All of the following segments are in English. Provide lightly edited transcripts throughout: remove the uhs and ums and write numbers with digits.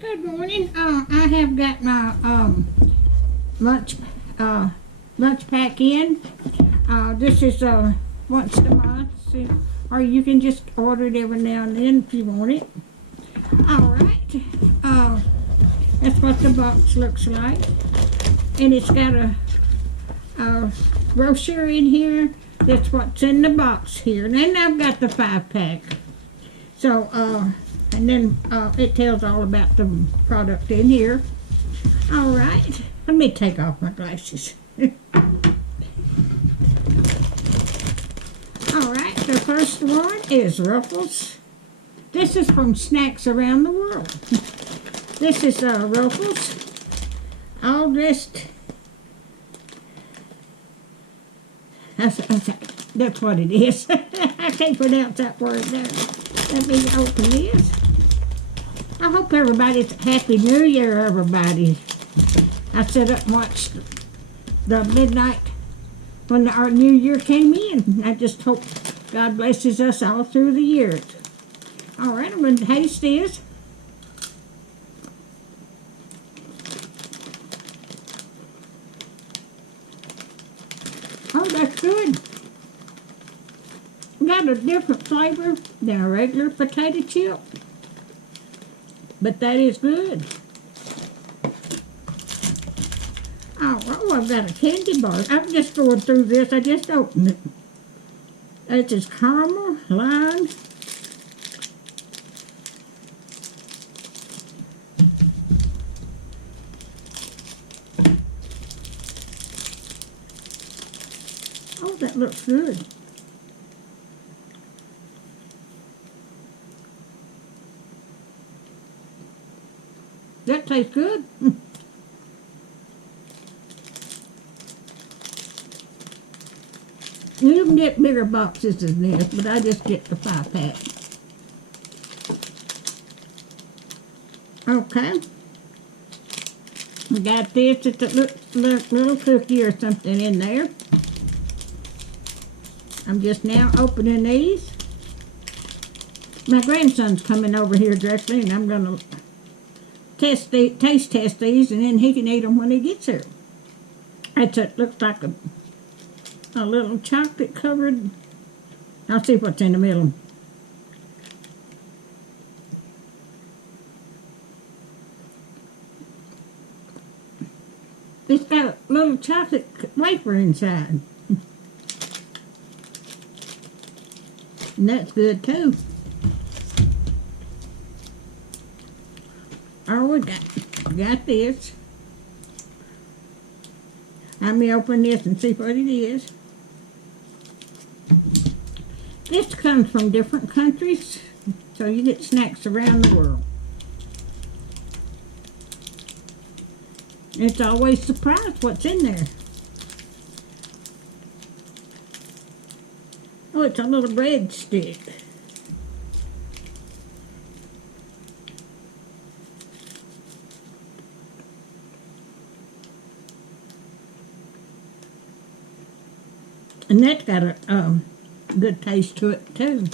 Good morning. I have got my lunch lunch pack in. This is once a month, so, or you can just order it every now and then if you want it. All right. That's what the box looks like, and it's got a brochure in here. That's what's in the box here. And then I've got the 5-pack. So, and then it tells all about the product in here. All right. Let me take off my glasses. All right. The first one is Ruffles. This is from Snacks Around the World. This is Ruffles. All dressed. That's what it is. I can't pronounce that word there. Let me open this. I hope everybody's Happy New Year, everybody. I sat up and watched the midnight when our New Year came in. I just hope God blesses us all through the years. All right, I'm going to taste this. Oh, that's good. Got a different flavor than a regular potato chip, but that is good. Oh, I've got a candy bar. I'm just going through this. I just opened it. This is caramel, lime. Oh, that looks good. That tastes good. You can get bigger boxes than this, but I just get the 5-pack. Okay. We got this. It's a little cookie or something in there. I'm just now opening these. My grandson's coming over here directly, and I'm going to taste test these, and then he can eat them when he gets here. It looks like a little chocolate covered. I'll see what's in the middle. It's got a little chocolate wafer inside. And that's good too. Oh, we got this. Let me open this and see what it is. This comes from different countries, so you get snacks around the world. It's always surprised what's in there. Oh, it's a little breadstick. And that's got a good taste to it, too.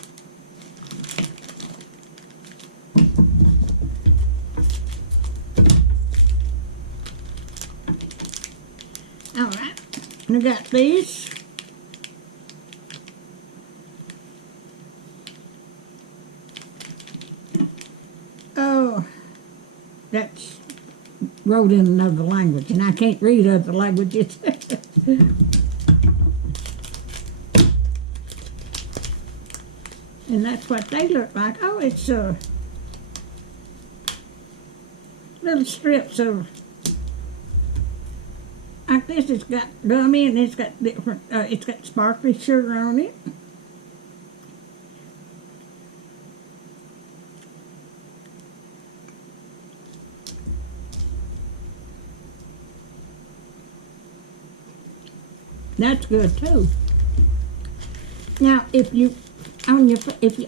All right. And I got these. Oh, that's wrote in another language, and I can't read other languages. And that's what they look like. Oh, it's little strips of, like this. It's got gummy, and it's got different. It's got sparkly sugar on it. That's good too. Now, if you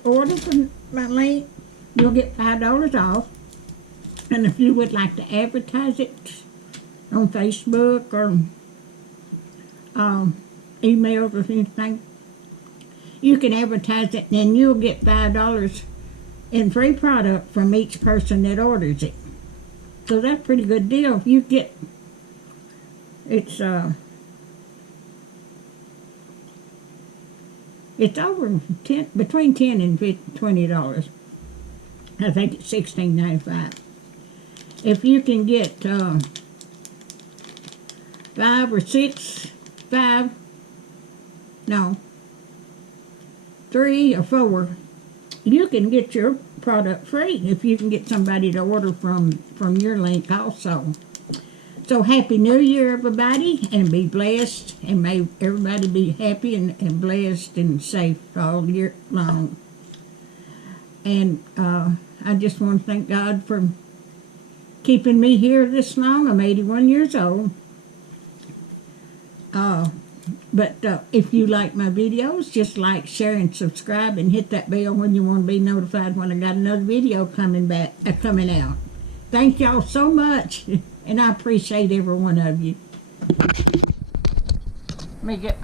order from my link, you'll get $5 off. And if you would like to advertise it on Facebook or emails or anything, you can advertise it, and then you'll get $5 in free product from each person that orders it. So that's a pretty good deal. If you get, it's over between $10 and $20. I think it's $16.95. If you can get 5 or 6, 3 or 4, you can get your product free if you can get somebody to order from your link also. So Happy New Year, everybody, and be blessed, and may everybody be happy and blessed and safe all year long. And I just want to thank God for keeping me here this long. I'm 81 years old. But if you like my videos, just like, share, and subscribe, and hit that bell when you want to be notified when I got another video coming out. Thank y'all so much, and I appreciate every one of you. Let me get